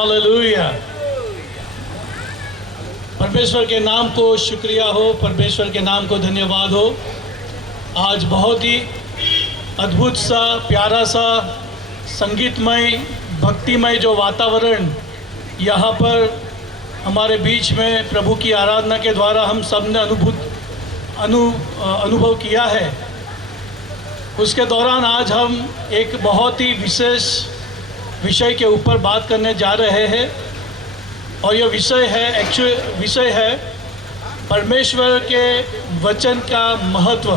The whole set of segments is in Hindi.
हालेलुया। परमेश्वर के नाम को शुक्रिया हो, परमेश्वर के नाम को धन्यवाद हो। आज बहुत ही अद्भुत सा, प्यारा सा, संगीतमय, भक्तिमय जो वातावरण यहाँ पर हमारे बीच में प्रभु की आराधना के द्वारा हम सब ने अनुभव किया है, उसके दौरान आज हम एक बहुत ही विशेष विषय के ऊपर बात करने जा रहे हैं। और यह विषय है परमेश्वर के वचन का महत्व,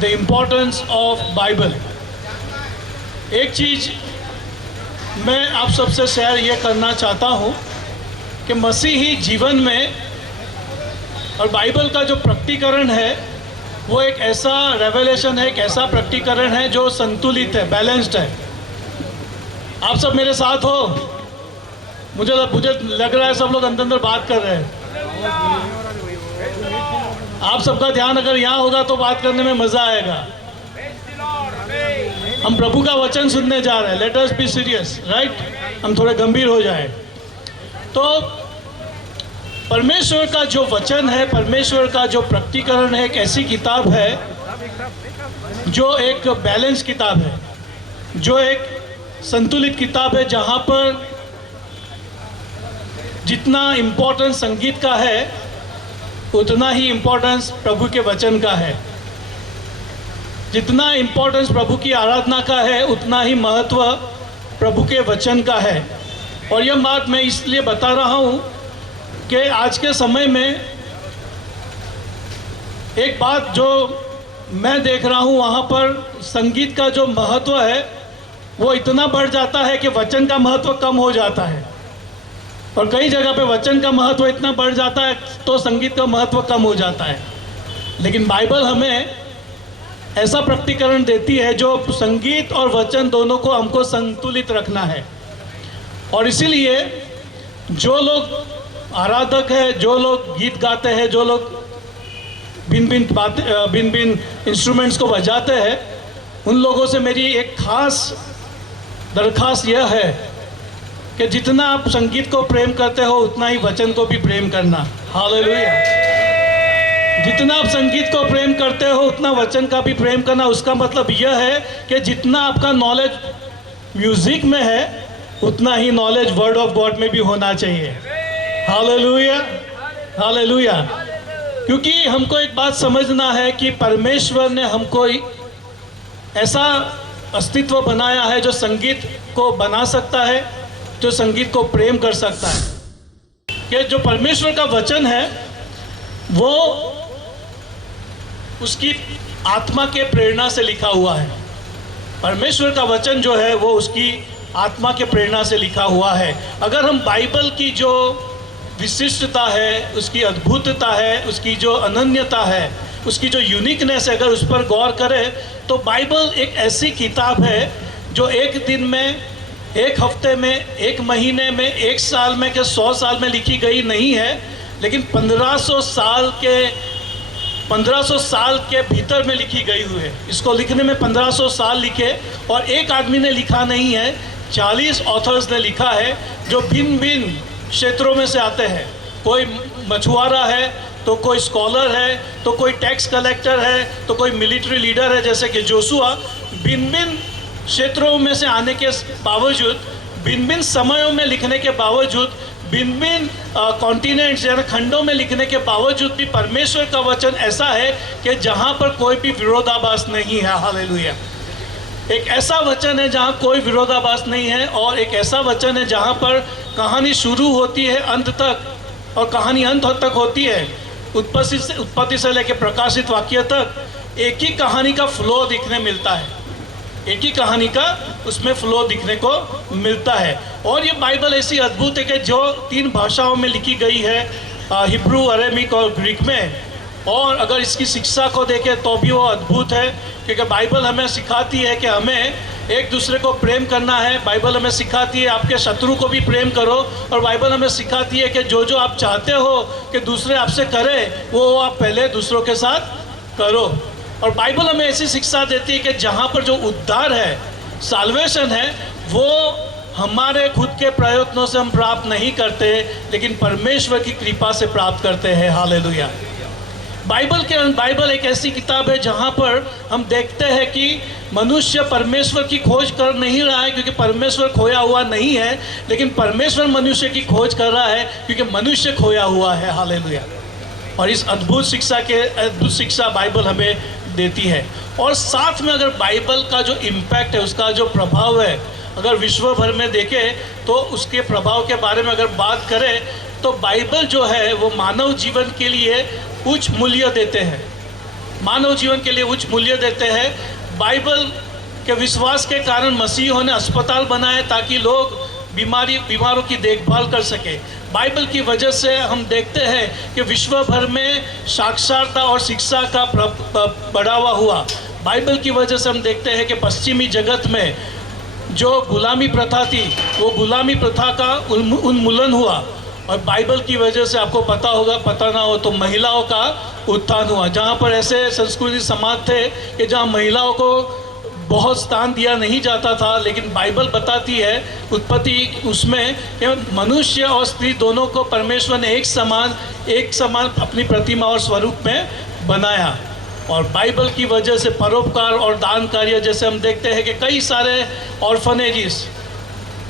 द इम्पोर्टेंस ऑफ बाइबल। एक चीज़ मैं आप सबसे शेयर ये करना चाहता हूँ कि मसीही जीवन में और बाइबल का जो प्रकटीकरण है वो एक ऐसा रेवलेशन है, एक ऐसा प्रकटीकरण है जो संतुलित है, बैलेंस्ड है। आप सब मेरे साथ हो? मुझे लग रहा है सब लोग अंदर बात कर रहे हैं। आप सबका ध्यान अगर यहाँ होगा तो बात करने में मज़ा आएगा। हम प्रभु का वचन सुनने जा रहे हैं। Let us be serious, right? हम थोड़े गंभीर हो जाए। तो परमेश्वर का जो वचन है, परमेश्वर का जो प्रकटीकरण है, एक ऐसी किताब है जो एक बैलेंस किताब है, जो एक संतुलित किताब है, जहाँ पर जितना इम्पोर्टेंस संगीत का है उतना ही इम्पोर्टेंस प्रभु के वचन का है। जितना इम्पोर्टेंस प्रभु की आराधना का है उतना ही महत्व प्रभु के वचन का है। और यह बात मैं इसलिए बता रहा हूँ कि आज के समय में एक बात जो मैं देख रहा हूँ, वहाँ पर संगीत का जो महत्व है वो इतना बढ़ जाता है कि वचन का महत्व कम हो जाता है। और कई जगह पे वचन का महत्व इतना बढ़ जाता है तो संगीत का महत्व कम हो जाता है। लेकिन बाइबल हमें ऐसा प्रकटीकरण देती है जो संगीत और वचन दोनों को हमको संतुलित रखना है। और इसीलिए जो लोग आराधक है, जो लोग गीत गाते हैं, जो लोग भिन्न भिन्न इंस्ट्रूमेंट्स को बजाते हैं, उन लोगों से मेरी एक खास दरख्वास्त यह है कि जितना आप संगीत को प्रेम करते हो उतना ही वचन को भी प्रेम करना। हालेलुया। जितना आप संगीत को प्रेम करते हो उतना वचन का भी प्रेम करना। उसका मतलब यह है कि जितना आपका नॉलेज म्यूजिक में है उतना ही नॉलेज वर्ड ऑफ गॉड में भी होना चाहिए। Hallelujah, hallelujah. क्योंकि हमको एक बात समझना है कि परमेश्वर ने हमको ऐसा अस्तित्व बनाया है जो संगीत को बना सकता है, जो संगीत को प्रेम कर सकता है। कि जो परमेश्वर का वचन है वो उसकी आत्मा के प्रेरणा से लिखा हुआ है। परमेश्वर का वचन जो है वो उसकी आत्मा के प्रेरणा से लिखा हुआ है। अगर हम बाइबल की जो विशिष्टता है, उसकी अद्भुतता है, उसकी जो अनन्यता है, उसकी जो यूनिकनेस है, अगर उस पर गौर करें तो बाइबल एक ऐसी किताब है जो एक दिन में, एक हफ्ते में, एक महीने में, एक साल में, के 100 साल में लिखी गई नहीं है, लेकिन 1500 साल के भीतर में लिखी गई हुई है। इसको लिखने में 1500 साल लिखे, और एक आदमी ने लिखा नहीं है, 40 ऑथर्स ने लिखा है जो भिन्न भिन्न क्षेत्रों में से आते हैं। कोई मछुआरा है, तो कोई स्कॉलर है, तो कोई टैक्स कलेक्टर है, तो कोई मिलिट्री लीडर है जैसे कि जोशुआ। भिन्न भिन्न क्षेत्रों में से आने के बावजूद, भिन्न भिन्न समयों में लिखने के बावजूद, भिन्न भिन्न कॉन्टिनेंट्स यानी खंडों में लिखने के बावजूद भी परमेश्वर का वचन ऐसा है कि जहाँ पर कोई भी विरोधाभास नहीं है। हालेलुया। एक ऐसा वचन है जहाँ कोई विरोधाभास नहीं है, और एक ऐसा वचन है जहाँ पर कहानी शुरू होती है अंत तक, और कहानी अंत तक होती है। उत्पत्ति से लेकर प्रकाशित वाक्य तक एक ही कहानी का फ्लो दिखने मिलता है, एक ही कहानी का उसमें फ्लो दिखने को मिलता है। और ये बाइबल ऐसी अद्भुत है कि जो 3 भाषाओं में लिखी गई है, हिब्रू, अरेमिक और ग्रीक में। और अगर इसकी शिक्षा को देखें तो भी वो अद्भुत है, क्योंकि बाइबल हमें सिखाती है कि हमें एक दूसरे को प्रेम करना है। बाइबल हमें सिखाती है आपके शत्रु को भी प्रेम करो, और बाइबल हमें सिखाती है कि जो जो आप चाहते हो कि दूसरे आपसे करें वो आप पहले दूसरों के साथ करो। और बाइबल हमें ऐसी शिक्षा देती है कि जहाँ पर जो उद्धार है, साल्वेशन है, वो हमारे खुद के प्रयत्नों से हम प्राप्त नहीं करते, लेकिन परमेश्वर की कृपा से प्राप्त करते हैं। हालेलुया। बाइबल एक ऐसी किताब है जहाँ पर हम देखते हैं कि मनुष्य परमेश्वर की खोज कर नहीं रहा है, क्योंकि परमेश्वर खोया हुआ नहीं है, लेकिन परमेश्वर मनुष्य की खोज कर रहा है क्योंकि मनुष्य खोया हुआ है। हालेलुया। और इस अद्भुत शिक्षा बाइबल हमें देती है। और साथ में अगर बाइबल का जो इम्पैक्ट है, उसका जो प्रभाव है, अगर विश्व भर में देखें तो उसके प्रभाव के बारे में अगर बात करें तो बाइबल जो है वो मानव जीवन के लिए उच्च मूल्य देते हैं। मानव जीवन के लिए उच्च मूल्य देते हैं। बाइबल के विश्वास के कारण मसीहों ने अस्पताल बनाए ताकि लोग बीमारों की देखभाल कर सके। बाइबल की वजह से हम देखते हैं कि विश्व भर में साक्षरता और शिक्षा का बढ़ावा हुआ। बाइबल की वजह से हम देखते हैं कि पश्चिमी जगत में जो गुलामी प्रथा थी, वो गुलामी प्रथा का उन्मूलन हुआ। और बाइबल की वजह से आपको पता होगा, पता ना हो तो महिलाओं का उत्थान हुआ। जहाँ पर ऐसे संस्कृति समाज थे कि जहाँ महिलाओं को बहुत स्थान दिया नहीं जाता था, लेकिन बाइबल बताती है उत्पत्ति उसमें कि मनुष्य और स्त्री दोनों को परमेश्वर ने एक समान अपनी प्रतिमा और स्वरूप में बनाया। और बाइबल की वजह से परोपकार और दान कार्य, जैसे हम देखते हैं कि कई सारे ऑर्फनेजेस,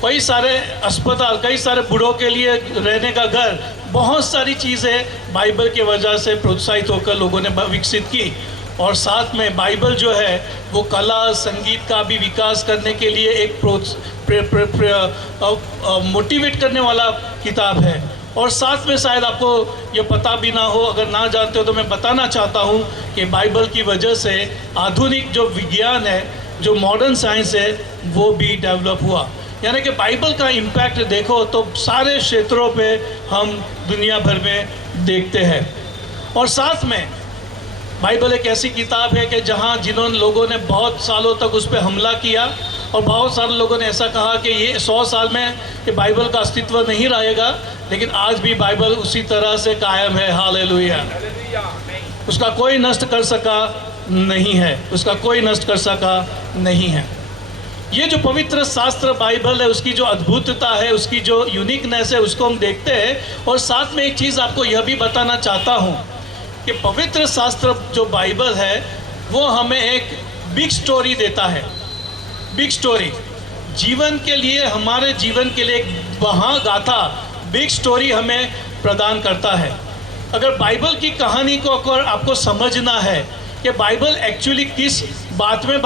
कई सारे अस्पताल, कई सारे बूढ़ों के लिए रहने का घर, बहुत सारी चीज़ें बाइबल की वजह से प्रोत्साहित होकर लोगों ने विकसित की। और साथ में बाइबल जो है वो कला संगीत का भी विकास करने के लिए एक मोटिवेट करने वाला किताब है। और साथ में शायद आपको ये पता भी ना हो, अगर ना जानते हो तो मैं बताना चाहता हूँ कि बाइबल की वजह से आधुनिक जो विज्ञान है, जो मॉडर्न साइंस है, वो भी डेवलप हुआ। यानी कि बाइबल का इम्पैक्ट देखो तो सारे क्षेत्रों पे हम दुनिया भर में देखते हैं। और साथ में बाइबल एक ऐसी किताब है कि जहाँ जिन्होंने लोगों ने बहुत सालों तक उस पर हमला किया, और बहुत सारे लोगों ने ऐसा कहा कि ये 100 साल में ये बाइबल का अस्तित्व नहीं रहेगा, लेकिन आज भी बाइबल उसी तरह से कायम है। हालेलुया। उसका कोई नष्ट कर सका नहीं है, उसका कोई नष्ट कर सका नहीं है। ये जो पवित्र शास्त्र बाइबल है, उसकी जो अद्भुतता है, उसकी जो यूनिकनेस है, उसको हम देखते हैं। और साथ में एक चीज़ आपको यह भी बताना चाहता हूँ कि पवित्र शास्त्र जो बाइबल है वो हमें एक बिग स्टोरी देता है। बिग स्टोरी जीवन के लिए, हमारे जीवन के लिए एक महागाथा, बिग स्टोरी हमें प्रदान करता है। अगर बाइबल की कहानी को अगर आपको समझना है कि बाइबल एक्चुअली किस बात में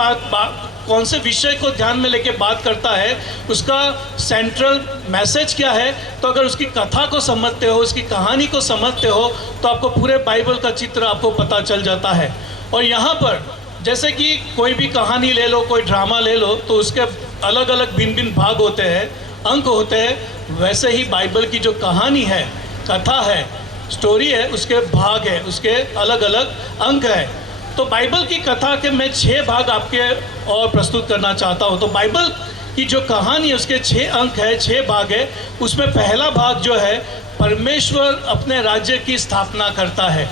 कौन से विषय को ध्यान में लेके बात करता है, उसका सेंट्रल मैसेज क्या है, तो अगर उसकी कथा को समझते हो, उसकी कहानी को समझते हो, तो आपको पूरे बाइबल का चित्र आपको पता चल जाता है। और यहाँ पर जैसे कि कोई भी कहानी ले लो, कोई ड्रामा ले लो, तो उसके अलग अलग भिन्न भिन्न भाग होते हैं, अंक होते हैं। वैसे ही बाइबल की जो कहानी है, कथा है, स्टोरी है, उसके भाग है, उसके अलग अलग अंक है। तो बाइबल की कथा के मैं 6 भाग आपके और प्रस्तुत करना चाहता हूँ। तो बाइबल की जो कहानी है उसके 6 अंक है, 6 भाग है। उसमें पहला भाग जो है, परमेश्वर अपने राज्य की स्थापना करता है।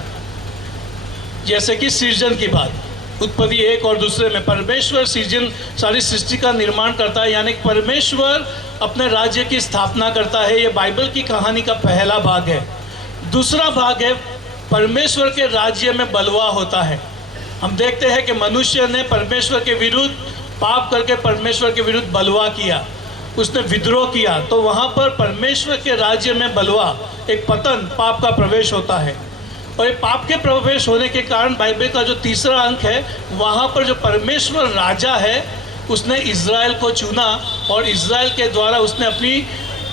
जैसे कि सृजन की बात, उत्पत्ति 1 और दूसरे में परमेश्वर सारी सृष्टि का निर्माण करता है, यानी परमेश्वर अपने राज्य की स्थापना करता है। ये बाइबल की कहानी का पहला भाग है। दूसरा भाग है, परमेश्वर के राज्य में बलवा होता है। हम देखते हैं कि मनुष्य ने परमेश्वर के विरुद्ध पाप करके परमेश्वर के विरुद्ध बलवा किया, उसने विद्रोह किया। तो वहाँ पर परमेश्वर के राज्य में बलवा, एक पतन, पाप का प्रवेश होता है। और ये पाप के प्रवेश होने के कारण बाइबल का जो तीसरा अंक है, वहाँ पर जो परमेश्वर राजा है, उसने इज़राइल को चुना, और इज़राइल के द्वारा उसने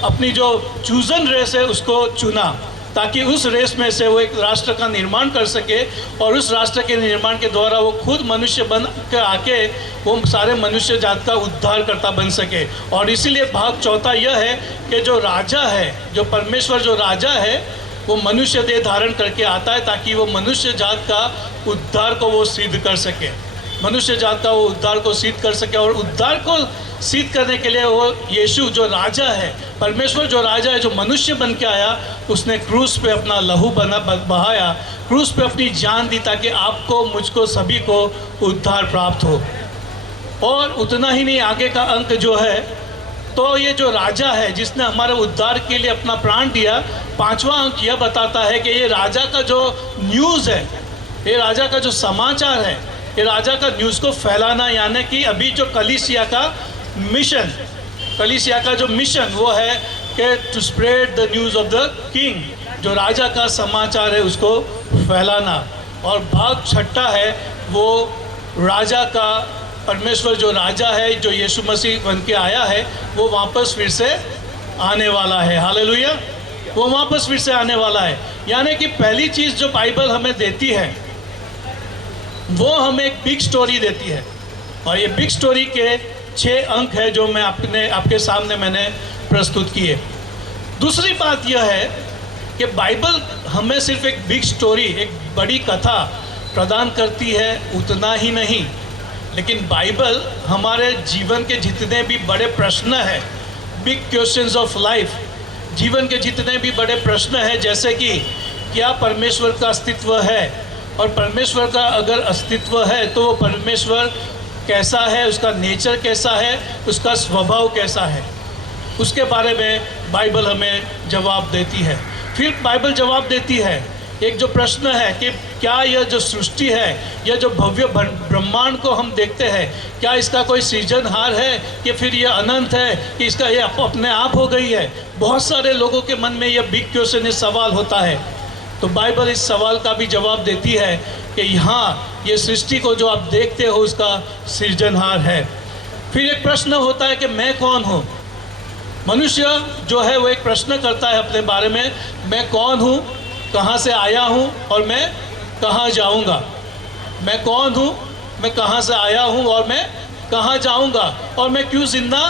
अपनी जो चूजन रेस है उसको चुना, ताकि उस रेस में से वो एक राष्ट्र का निर्माण कर सके। और उस राष्ट्र के निर्माण के द्वारा वो खुद मनुष्य बन के आके वो सारे मनुष्य जात का उद्धारकर्ता बन सके। और इसीलिए भाग चौथा यह है कि जो राजा है, जो परमेश्वर जो राजा है, वो मनुष्य देह धारण करके आता है ताकि वो मनुष्य जात का उद्धार को वो सिद्ध कर सके, मनुष्य जात का वो उद्धार को सिद्ध कर सके। और उद्धार को सिद्ध करने के लिए वो यीशु जो राजा है, परमेश्वर जो राजा है, जो मनुष्य बन के आया, उसने क्रूस पे अपना लहू बहाया, क्रूस पे अपनी जान दी, ताकि आपको, मुझको, सभी को उद्धार प्राप्त हो। और उतना ही नहीं, आगे का अंक जो है तो ये जो राजा है जिसने हमारे उद्धार के लिए अपना प्राण दिया, 5वां अंक यह बताता है कि ये राजा का जो न्यूज़ है, ये राजा का जो समाचार है, ये राजा का न्यूज़ को फैलाना, यानी कि अभी जो कलीसिया का मिशन, कलीसिया का जो मिशन वो है कि to spread the news of the king, जो राजा का समाचार है उसको फैलाना। और भाग 6 है वो राजा का, परमेश्वर जो राजा है, जो यीशु मसीह बन के आया है, वो वापस फिर से आने वाला है। हालेलुया, वो वापस फिर से आने वाला है। यानी कि पहली चीज़ जो बाइबल हमें देती है वो हमें एक बिग स्टोरी देती है, और ये बिग स्टोरी के 6 अंक है जो मैं आपके सामने मैंने प्रस्तुत किए। दूसरी बात यह है कि बाइबल हमें सिर्फ एक बिग स्टोरी, एक बड़ी कथा प्रदान करती है, उतना ही नहीं, लेकिन बाइबल हमारे जीवन के जितने भी बड़े प्रश्न हैं, बिग क्वेश्चंस ऑफ लाइफ, जीवन के जितने भी बड़े प्रश्न हैं, जैसे कि क्या परमेश्वर का अस्तित्व है, और परमेश्वर का अगर अस्तित्व है तो वो परमेश्वर कैसा है, उसका नेचर कैसा है, उसका स्वभाव कैसा है, उसके बारे में बाइबल हमें जवाब देती है। फिर बाइबल जवाब देती है एक जो प्रश्न है कि क्या यह जो सृष्टि है, यह जो भव्य ब्रह्मांड को हम देखते हैं, क्या इसका कोई सृजनहार है कि फिर यह अनंत है, कि इसका ये अपने आप हो गई है। बहुत सारे लोगों के मन में यह बिग क्वेश्चन, ये सवाल होता है। तो बाइबल इस सवाल का भी जवाब देती है कि यहाँ ये सृष्टि को जो आप देखते हो उसका सृजनहार है। फिर एक प्रश्न होता है कि मैं कौन हूँ। मनुष्य जो है वो एक प्रश्न करता है अपने बारे में, मैं कौन हूँ, कहाँ से आया हूँ और मैं कहाँ जाऊँगा। मैं कौन हूँ, मैं कहाँ से आया हूँ और मैं कहाँ जाऊँगा, और मैं क्यों जिंदा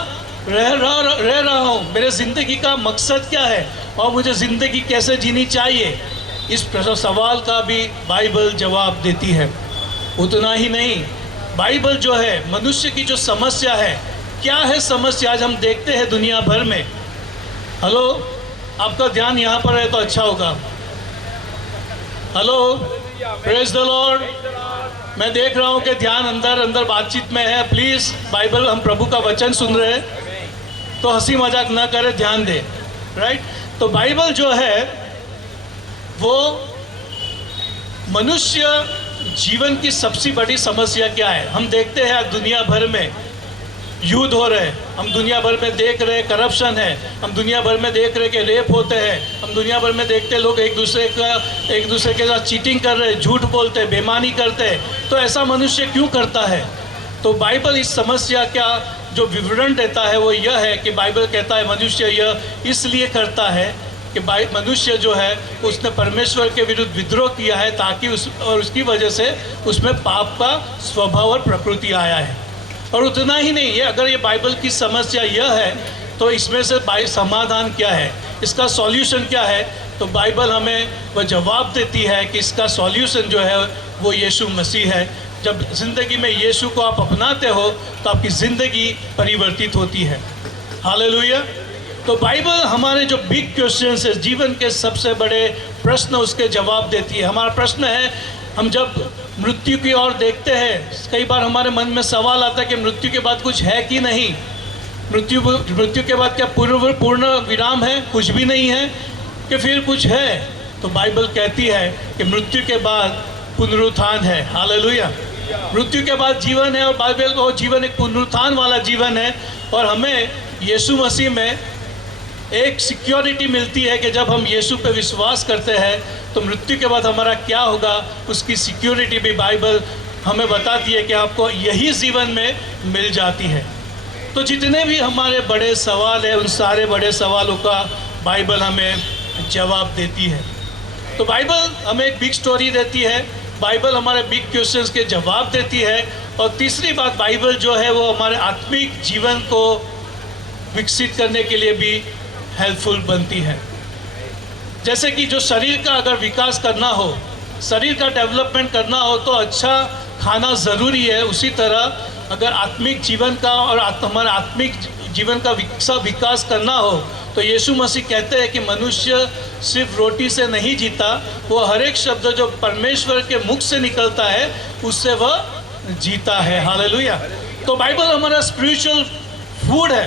रह रहा हूँ, मेरे ज़िंदगी का मकसद क्या है और मुझे ज़िंदगी कैसे जीनी चाहिए। इस सवाल का भी बाइबल जवाब देती है। उतना ही नहीं, बाइबल जो है मनुष्य की जो समस्या है, क्या है समस्या आज हम देखते हैं दुनिया भर में। हेलो, आपका ध्यान यहाँ पर है तो अच्छा होगा। Hello, praise the Lord. मैं देख रहा हूँ कि ध्यान अंदर बातचीत में है। प्लीज़, बाइबल, हम प्रभु का वचन सुन रहे हैं तो हंसी मजाक ना करें, ध्यान दें, राइट। तो बाइबल जो है वो मनुष्य जीवन की सबसे बड़ी समस्या क्या है। हम देखते हैं दुनिया भर में युद्ध हो रहे हैं, हम दुनिया भर में देख रहे हैं करप्शन है, हम दुनिया भर में देख रहे कि रेप होते हैं, हम दुनिया भर में देखते लोग एक दूसरे के साथ चीटिंग कर रहे हैं, झूठ बोलते हैं, बेईमानी करते हैं। तो ऐसा मनुष्य क्यों करता है। तो बाइबल इस समस्या का जो विवरण देता है वो यह है कि बाइबल कहता है मनुष्य यह इसलिए करता है कि मनुष्य जो है उसने परमेश्वर के विरुद्ध विद्रोह किया है, ताकि उसकी वजह से उसमें पाप का स्वभाव और प्रकृति आया है। और उतना ही नहीं, ये अगर ये बाइबल की समस्या यह है तो इसमें से समाधान क्या है, इसका सॉल्यूशन क्या है। तो बाइबल हमें वह जवाब देती है कि इसका सॉल्यूशन जो है वो यीशु मसीह है। जब ज़िंदगी में यीशु को आप अपनाते हो तो आपकी ज़िंदगी परिवर्तित होती है। हालेलुया। तो बाइबल हमारे जो बिग क्वेश्चंस है, जीवन के सबसे बड़े प्रश्न, उसके जवाब देती है। हमारा प्रश्न है, हम जब मृत्यु की ओर देखते हैं, कई बार हमारे मन में सवाल आता है कि मृत्यु के बाद कुछ है कि नहीं। मृत्यु के बाद क्या पूर्ण विराम है, कुछ भी नहीं है, कि फिर कुछ है। तो बाइबल कहती है कि मृत्यु के बाद पुनरुत्थान है। हालेलुया। मृत्यु के बाद जीवन है, और बाइबल को जीवन एक पुनरुत्थान वाला जीवन है। और हमें यीशु मसीह में एक सिक्योरिटी मिलती है कि जब हम यीशु पे विश्वास करते हैं तो मृत्यु के बाद हमारा क्या होगा, उसकी सिक्योरिटी भी बाइबल हमें बताती है कि आपको यही जीवन में मिल जाती है। तो जितने भी हमारे बड़े सवाल हैं, उन सारे बड़े सवालों का बाइबल हमें जवाब देती है। तो बाइबल हमें एक बिग स्टोरी देती है, बाइबल हमारे बिग क्वेश्चंस के जवाब देती है। और तीसरी बात, बाइबल जो है वो हमारे आत्मिक जीवन को विकसित करने के लिए भी हेल्पफुल बनती है। जैसे कि जो शरीर का अगर विकास करना हो, शरीर का डेवलपमेंट करना हो तो अच्छा खाना ज़रूरी है, उसी तरह अगर आत्मिक जीवन का और हमारे आत्मिक जीवन का विकास करना हो तो यीशु मसीह कहते हैं कि मनुष्य सिर्फ रोटी से नहीं जीता, वो हर एक शब्द जो परमेश्वर के मुख से निकलता है उससे वह जीता है। हालेलुया। तो बाइबल हमारा स्पिरिचुअल फूड है,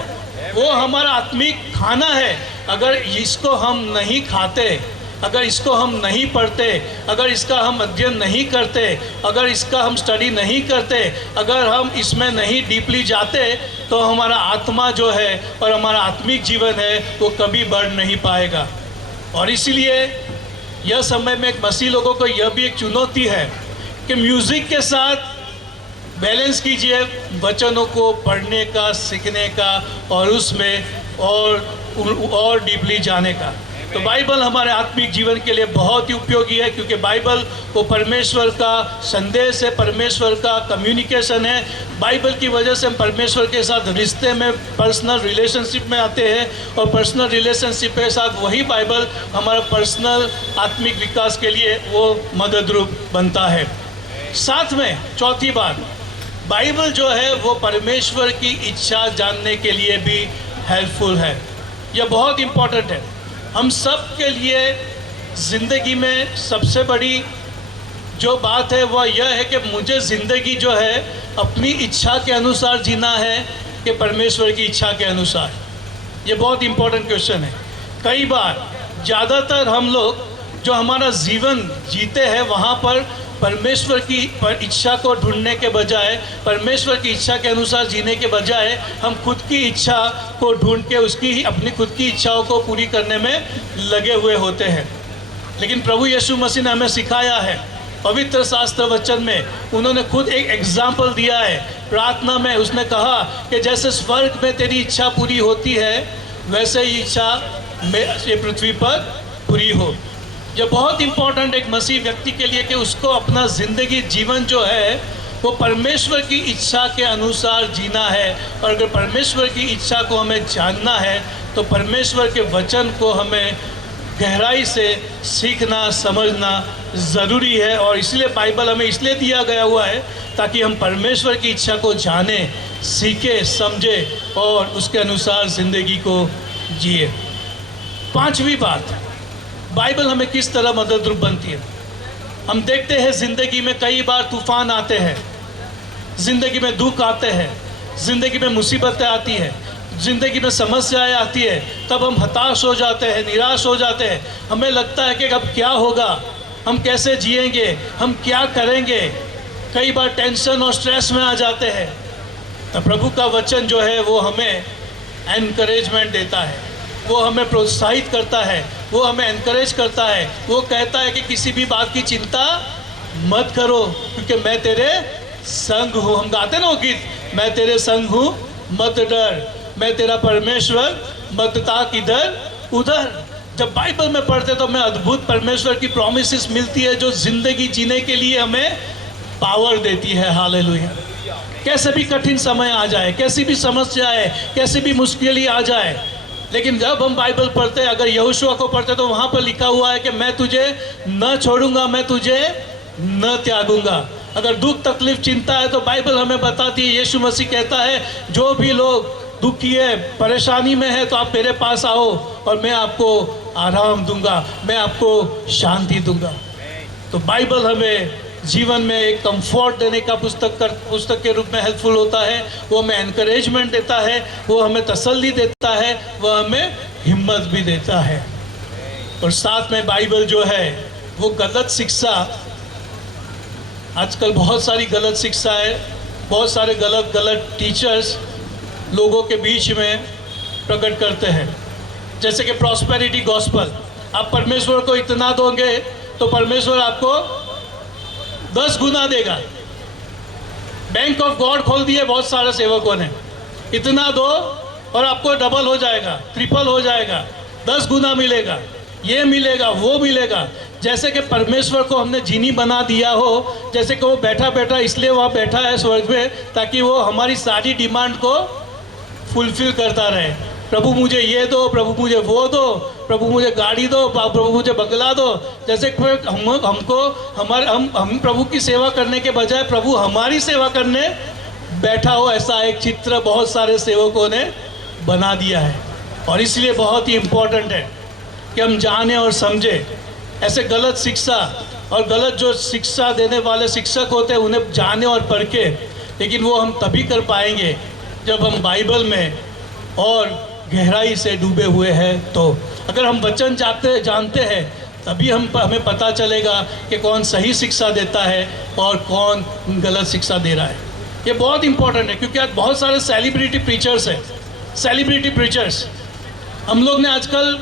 वो हमारा आत्मिक खाना है। अगर इसको हम नहीं खाते, अगर इसको हम नहीं पढ़ते, अगर इसका हम अध्ययन नहीं करते, अगर इसका हम स्टडी नहीं करते, अगर हम इसमें नहीं डीपली जाते, तो हमारा आत्मा जो है और हमारा आत्मिक जीवन है वो कभी बढ़ नहीं पाएगा। और इसीलिए यह समय में एक मसीह लोगों को यह भी एक चुनौती है कि म्यूज़िक के साथ बैलेंस कीजिए वचनों को पढ़ने का, सीखने का और उसमें और डीपली जाने का। तो बाइबल हमारे आत्मिक जीवन के लिए बहुत ही उपयोगी है, क्योंकि बाइबल वो परमेश्वर का संदेश है, परमेश्वर का कम्युनिकेशन है। बाइबल की वजह से हम परमेश्वर के साथ रिश्ते में, पर्सनल रिलेशनशिप में आते हैं, और पर्सनल रिलेशनशिप के साथ वही बाइबल हमारा पर्सनल आत्मिक विकास के लिए वो मददरूप बनता है। साथ में चौथी बात, बाइबल जो है वो परमेश्वर की इच्छा जानने के लिए भी हेल्पफुल है। यह बहुत इम्पोर्टेंट है। हम सब के लिए ज़िंदगी में सबसे बड़ी जो बात है वह यह है कि मुझे ज़िंदगी जो है अपनी इच्छा के अनुसार जीना है कि परमेश्वर की इच्छा के अनुसार। ये बहुत इम्पोर्टेंट क्वेश्चन है। कई बार ज़्यादातर हम लोग जो हमारा जीवन जीते हैं वहाँ पर परमेश्वर की इच्छा को ढूंढने के बजाय, परमेश्वर की इच्छा के अनुसार जीने के बजाय हम खुद की इच्छा को ढूंढ के उसकी ही अपनी खुद की इच्छाओं को पूरी करने में लगे हुए होते हैं। लेकिन प्रभु यीशु मसीह ने हमें सिखाया है, पवित्र शास्त्र वचन में उन्होंने खुद एक एग्जाम्पल दिया है। प्रार्थना में उसने कहा कि जैसे स्वर्ग में तेरी इच्छा पूरी होती है वैसे ही इच्छा ये पृथ्वी पर पूरी हो। यह बहुत इम्पोर्टेंट एक मसीह व्यक्ति के लिए कि उसको अपना ज़िंदगी जीवन जो है वो परमेश्वर की इच्छा के अनुसार जीना है। और अगर परमेश्वर की इच्छा को हमें जानना है तो परमेश्वर के वचन को हमें गहराई से सीखना, समझना ज़रूरी है। और इसलिए बाइबल हमें इसलिए दिया गया हुआ है ताकि हम परमेश्वर की इच्छा को जानें, सीखें, समझें और उसके अनुसार ज़िंदगी को जिए। पांचवी बात, बाइबल हमें किस तरह मददरूप बनती है। हम देखते हैं ज़िंदगी में कई बार तूफान आते हैं, ज़िंदगी में दुख आते हैं, ज़िंदगी में मुसीबतें आती हैं, ज़िंदगी में समस्याएं आती है, तब हम हताश हो जाते हैं, निराश हो जाते हैं। हमें लगता है कि अब क्या होगा, हम कैसे जिएंगे, हम क्या करेंगे। कई बार टेंशन और स्ट्रेस में आ जाते हैं। तो प्रभु का वचन जो है वो हमें एनकरेजमेंट देता है, वो हमें प्रोत्साहित करता है, वो हमें एनकरेज करता है। वो कहता है कि किसी भी बात की चिंता मत करो क्योंकि मैं तेरे संग हूँ। हम गाते ना वो गीत, मैं तेरे संग हूँ मत डर, मैं तेरा परमेश्वर मत ताक इधर उधर। जब बाइबल में पढ़ते तो हमें अद्भुत परमेश्वर की प्रॉमिसेस मिलती है जो ज़िंदगी जीने के लिए हमें पावर देती है। हालेलुया। कैसे भी कठिन समय आ जाए, कैसी भी समस्या आए, कैसी भी मुश्किल आ जाए, लेकिन जब हम बाइबल पढ़ते हैं, अगर यहोशुआ को पढ़ते तो वहाँ पर लिखा हुआ है कि मैं तुझे न छोड़ूंगा, मैं तुझे न त्यागूंगा। अगर दुख, तकलीफ, चिंता है तो बाइबल हमें बताती है, यीशु मसीह कहता है जो भी लोग दुखी है, परेशानी में है तो आप मेरे पास आओ और मैं आपको आराम दूंगा, मैं आपको शांति दूंगा। तो बाइबल हमें जीवन में एक कंफर्ट देने का पुस्तक के रूप में हेल्पफुल होता है। वो हमें एनकरेजमेंट देता है, वो हमें तसल्ली देता है, वो हमें हिम्मत भी देता है। और साथ में बाइबल जो है वो गलत शिक्षा, आजकल बहुत सारी गलत शिक्षा है, बहुत सारे गलत टीचर्स लोगों के बीच में प्रकट करते हैं। जैसे कि प्रॉस्पेरिटी गॉस्पल, आप परमेश्वर को इतना दोगे तो परमेश्वर आपको 10 गुना देगा। बैंक ऑफ गॉड खोल दिए बहुत सारे सेवकों ने, इतना दो और आपको डबल हो जाएगा, ट्रिपल हो जाएगा, 10 गुना मिलेगा, ये मिलेगा, वो मिलेगा। जैसे कि परमेश्वर को हमने जीनी बना दिया हो, जैसे कि वो बैठा बैठा इसलिए वहाँ बैठा है स्वर्ग में ताकि वो हमारी सारी डिमांड को फुलफिल करता रहे। प्रभु मुझे ये दो, प्रभु मुझे वो दो, प्रभु मुझे गाड़ी दो, प्रभु मुझे बंगला दो। जैसे हम प्रभु की सेवा करने के बजाय प्रभु हमारी सेवा करने बैठा हो, ऐसा एक चित्र बहुत सारे सेवकों ने बना दिया है। और इसलिए बहुत ही इम्पोर्टेंट है कि हम जाने और समझें ऐसे गलत शिक्षा और गलत जो शिक्षा देने वाले शिक्षक होते हैं उन्हें जाने और परखें। लेकिन वो हम तभी कर पाएंगे जब हम बाइबल में और गहराई से डूबे हुए हैं। तो अगर हम वचन जानते हैं तभी हमें पता चलेगा कि कौन सही शिक्षा देता है और कौन गलत शिक्षा दे रहा है। ये बहुत इंपॉर्टेंट है, क्योंकि आज बहुत सारे सेलिब्रिटी प्रीचर्स हैं। सेलिब्रिटी प्रीचर्स, हम लोग ने आजकल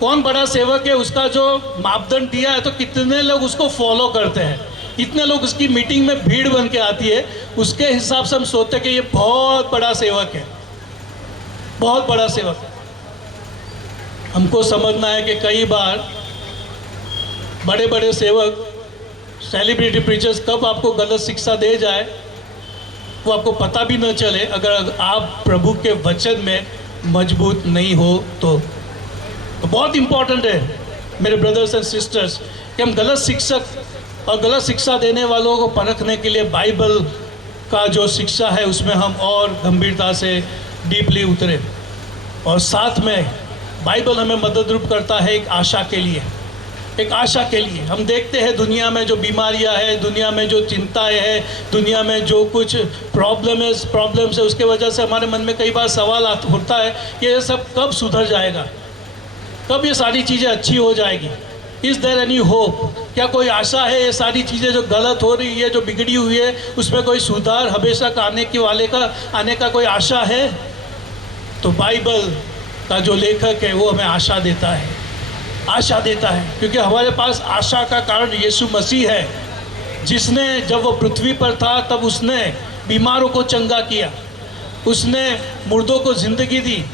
कौन बड़ा सेवक है उसका जो मापदंड दिया है, तो कितने लोग उसको फॉलो करते हैं, कितने लोग उसकी मीटिंग में भीड़ बन के आती है, उसके हिसाब से हम सोचते हैं कि ये बहुत बड़ा सेवक है, बहुत बड़ा सेवक है। हमको समझना है कि कई बार बड़े बड़े सेवक, सेलिब्रिटी प्रीचर्स कब आपको गलत शिक्षा दे जाए वो आपको पता भी न चले, अगर आप प्रभु के वचन में मजबूत नहीं हो तो बहुत इम्पॉर्टेंट है मेरे ब्रदर्स एंड सिस्टर्स कि हम गलत शिक्षक और गलत शिक्षा देने वालों को परखने के लिए बाइबल का जो शिक्षा है उसमें हम और गंभीरता से डीपली उतरे। और साथ में बाइबल हमें मदद रूप करता है एक आशा के लिए, एक आशा के लिए। हम देखते हैं दुनिया में जो बीमारियां हैं, दुनिया में जो चिंताएं हैं, दुनिया में जो कुछ प्रॉब्लम्स है, उसके वजह से हमारे मन में कई बार सवाल होता है कि ये सब कब सुधर जाएगा, कब ये सारी चीज़ें अच्छी हो जाएगी। Is there any hope? क्या कोई आशा है? ये सारी चीज़ें जो गलत हो रही है, जो बिगड़ी हुई है, उसमें कोई सुधार हमेशा आने का कोई आशा है? तो बाइबल का जो लेखक है वो हमें आशा देता है, आशा देता है, क्योंकि हमारे पास आशा का कारण यीशु मसीह है, जिसने जब वो पृथ्वी पर था तब उसने बीमारों को चंगा किया, उसने मुर्दों को ज़िंदगी दी,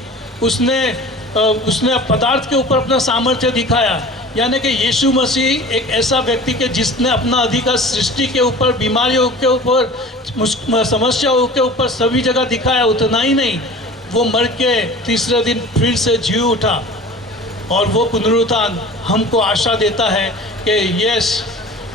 उसने पदार्थ के ऊपर अपना सामर्थ्य दिखाया। यानी कि यीशु मसीह एक ऐसा व्यक्ति के जिसने अपना अधिकार सृष्टि के ऊपर, बीमारियों के ऊपर, समस्याओं के ऊपर सभी जगह दिखाया। उतना ही नहीं, वो मर के तीसरे दिन फिर से जी उठा, और वो पुनरुत्थान हमको आशा देता है कि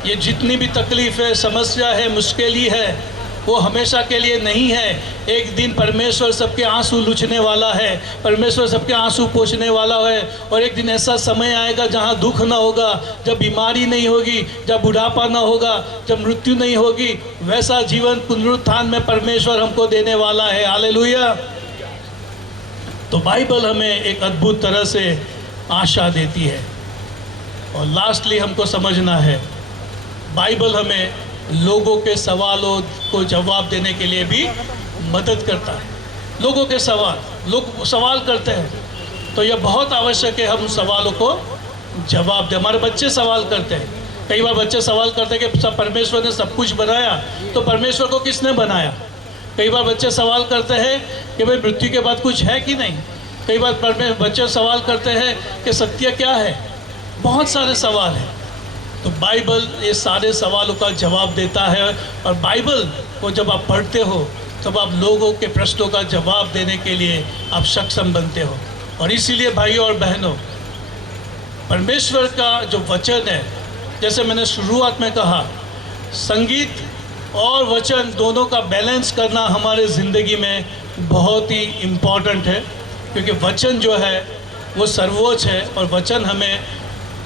ये जितनी भी तकलीफ़ है, समस्या है, मुश्किल है, वो हमेशा के लिए नहीं है। एक दिन परमेश्वर सबके आंसू लुझने वाला है, परमेश्वर सबके आंसू पोंछने वाला है, और एक दिन ऐसा समय आएगा जहाँ दुख ना होगा, जब बीमारी नहीं होगी, जब बुढ़ापा ना होगा, जब मृत्यु नहीं होगी। वैसा जीवन पुनरुत्थान में परमेश्वर हमको देने वाला है। हालेलुया। तो बाइबल हमें एक अद्भुत तरह से आशा देती है। और लास्टली हमको समझना है, बाइबल हमें लोगों के सवालों को जवाब देने के लिए भी मदद करता है। लोगों के लोग सवाल करते हैं, तो यह बहुत आवश्यक है हम सवालों को जवाब दें। हमारे बच्चे सवाल करते हैं, कई बार बच्चे सवाल करते हैं कि सब परमेश्वर ने सब कुछ बनाया, तो परमेश्वर को किसने बनाया? कई बार बच्चे सवाल करते हैं कि भाई मृत्यु के बाद कुछ है कि नहीं। कई बार बच्चे सवाल करते हैं कि सत्य क्या है। बहुत सारे सवाल हैं, तो बाइबल ये सारे सवालों का जवाब देता है। और बाइबल को जब आप पढ़ते हो तब आप लोगों के प्रश्नों का जवाब देने के लिए आप सक्षम बनते हो। और इसीलिए भाइयों और बहनों, परमेश्वर का जो वचन है, जैसे मैंने शुरुआत में कहा, संगीत और वचन दोनों का बैलेंस करना हमारे ज़िंदगी में बहुत ही इम्पॉर्टेंट है, क्योंकि वचन जो है वो सर्वोच्च है, और वचन हमें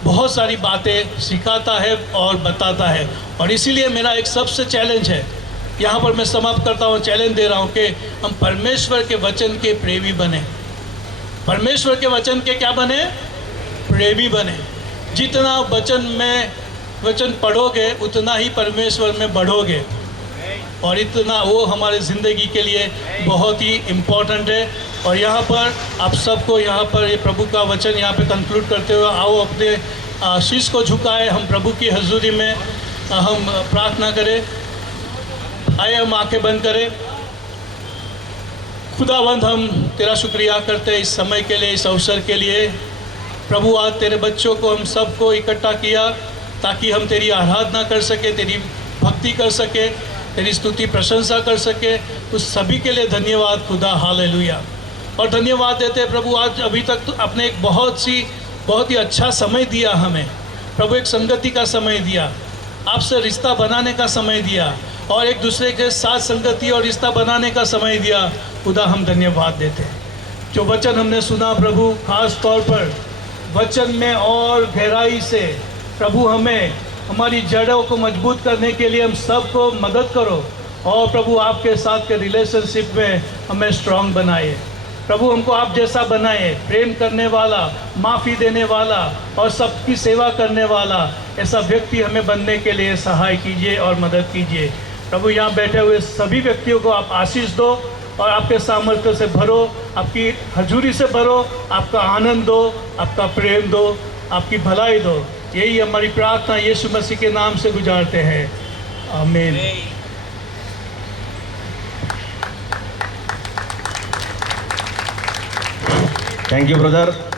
बहुत सारी बातें सिखाता है और बताता है। और इसीलिए मेरा एक सबसे चैलेंज है, यहाँ पर मैं समाप्त करता हूँ, चैलेंज दे रहा हूँ कि हम परमेश्वर के वचन के प्रेमी बने। परमेश्वर के वचन के क्या बने? प्रेमी बने। जितना वचन पढ़ोगे उतना ही परमेश्वर में बढ़ोगे, और इतना वो हमारे ज़िंदगी के लिए बहुत ही इम्पोर्टेंट है। और यहाँ पर आप सबको, यहाँ पर ये प्रभु का वचन यहाँ पे कंक्लूड करते हुए आओ अपने शीश को झुकाए, हम प्रभु की हजूरी में हम प्रार्थना करें। आइए हम आंखें बंद करें। खुदावंद, हम तेरा शुक्रिया करते हैं इस समय के लिए, इस अवसर के लिए। प्रभु, आज तेरे बच्चों को, हम सबको इकट्ठा किया ताकि हम तेरी आराधना कर सके, तेरी भक्ति कर सके, तेरी स्तुति प्रशंसा कर सके। उस सभी के लिए धन्यवाद खुदा। हालेलुया। और धन्यवाद देते हैं प्रभु, आज अभी तक तो आपने एक बहुत ही अच्छा समय दिया हमें प्रभु, एक संगति का समय दिया, आपसे रिश्ता बनाने का समय दिया, और एक दूसरे के साथ संगति और रिश्ता बनाने का समय दिया। खुदा, हम धन्यवाद देते हैं। जो वचन हमने सुना प्रभु, खास तौर पर वचन में और गहराई से प्रभु हमें हमारी जड़ों को मजबूत करने के लिए हम सबको मदद करो, और प्रभु आपके साथ के रिलेशनशिप में हमें स्ट्रांग बनाए। प्रभु हमको आप जैसा बनाए, प्रेम करने वाला, माफ़ी देने वाला और सबकी सेवा करने वाला ऐसा व्यक्ति हमें बनने के लिए सहाय कीजिए और मदद कीजिए। प्रभु यहाँ बैठे हुए सभी व्यक्तियों को आप आशीष दो और आपके सामर्थ्य से भरो, आपकी हजूरी से भरो, आपका आनंद दो, आपका प्रेम दो, आपकी भलाई दो। यही हमारी प्रार्थना यीशु मसीह के नाम से गुजारते हैं, आमीन। Thank you brother.